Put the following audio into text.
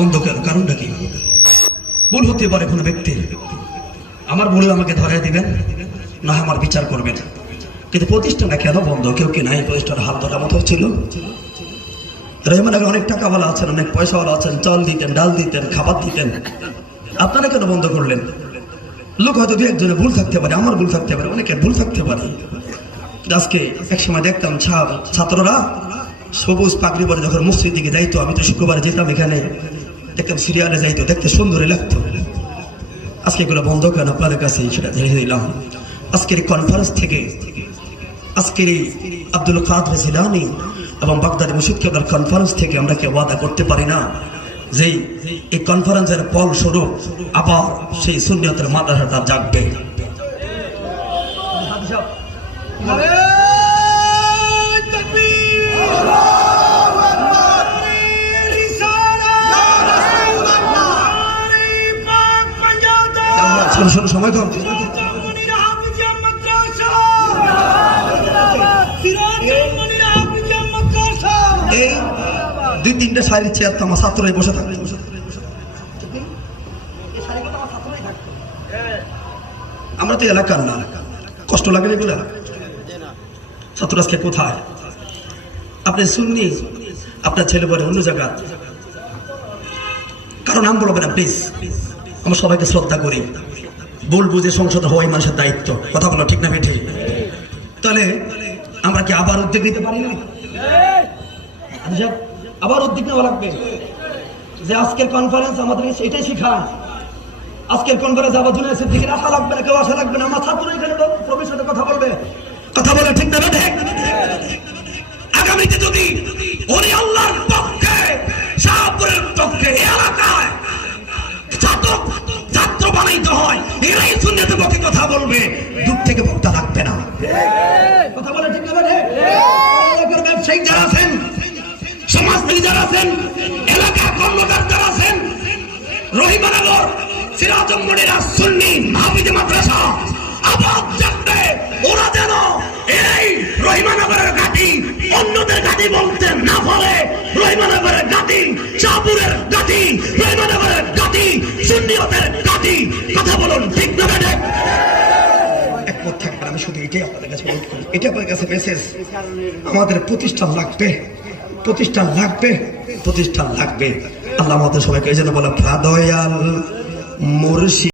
বন্ধ কেন? কারণটা কি? ভুল হতে পারে কোনো ব্যক্তির, আমার ভুল আমাকে ধরাই দিবেন, না আমার বিচার করবেন। কিন্তু প্রতিষ্ঠানটা কেন বন্ধ? কেউ কি নাই প্রতিষ্ঠান হাত ধরার মতো ছিল? রহমানগর অনেক টাকাওয়ালা আছেন, অনেক পয়সাওয়ালা আছেন, চাল দিতেন, ডাল দিতেন, খাবার দিতেন। আপনারা কেন বন্ধ করলেন? লোক হয়তো দু একজনের ভুল থাকতে পারে, আমার ভুল থাকতে পারে, অনেকের ভুল থাকতে পারে। আজকে একসময় দেখতাম ছাত্ররা সবুজ পাগড়ি পরে যখন মসজিদ দিকে যাইতো, আমি তো শুক্রবারে যেতাম, এখানে দেখতাম সিরিয়ালে যাইতো, দেখতে সুন্দরই লাগতো। আজকে এগুলো বন্ধ কেন? আপনাদের কাছে সেটা জেনে দিলাম। আজকের এই কনফারেন্স থেকে, আজকের এই আব্দুল কাদের জিলানী এবং বাগদাদি মুর্শিদ কেবলার কনফারেন্স থেকে আমরা কি ওয়াদা করতে পারি না যে এই কনফারেন্সের ফলস্বরূপ আবার সেই সুন্নিয়তের মাদ্রাসাটা জাগবে? সময় কম, এই দুই তিনটা শাড়ির চেয়ার তো আমার ছাত্ররাই বসে থাকবে। আমরা তো এলাকার না, কষ্ট লাগে এগুলা। ছাত্র আজকে কোথায়? আপনি শুননি আপনার ছেলে পরে অন্য জায়গা, কারো নাম বলবেন না প্লিজ। আমরা সবাইকে শ্রদ্ধা করি, ভুল বুঝে সংসদ হওয়াই মানুষের দায়িত্ব। কথা বলো ঠিক না বেঠে? তাহলে আমরা কি আবার উদ্যোগ নিতে পারি না? আবার উদ্যোগ নেওয়া লাগবে যে আজকের কনফারেন্স আমাদের এটাই শিখায়। আজকের কনফারেন্স আবার জুনিয়র সিদ্দিকের আসা লাগবে না, কেউ আসা লাগবে না, আমার ছাত্র এখানে প্রবেশের কথা বলবে। কথা বলে ঠিক না বেঠে? আগামীতে যদি উনি আল্লাহর পক্ষে, শাহপুরের পক্ষে এলাকায় ছাত্র বানাইতে হয়, এরাই সুন্নাতের পক্ষে কথা বলবে, দূর থেকে বক্তা লাগবে না। কথা বলে ঠিক না বেঠে? এলাকার ব্যবসায়ী যারা আছেন, সমাজসেবী যারা আছেন, এলাকার কর্মকার যারা আছেন, রহিমানগর সিরাজুল সুন্নি হাফিজ মাদ্রাসা আবাদ জানবে, ওরা যেন এই রহিমানগরের ঘাঁটি অন্যদের ঘাঁটি বলতে না পারে। রহিমানগরের ঘাঁটি, শাহপুরের ঘাঁটি, রহিমানগরের ঘাঁটি, সুন্নিয়তের ঘাঁটি। কথা বলুন ঠিক না বেঠে? একমত থাকবেন। আমি শুধু এটাই আপনাদের কাছে অনুরোধ করি, এটা আপনাদের কাছে মেসেজ। আমাদের প্রতিষ্ঠান লাগবে, প্রতিষ্ঠান লাগবে, প্রতিষ্ঠান লাগবে। আল্লাহ আমাদের সবাইকে এই জন্য বলে, দয়াল মুর্শিদ।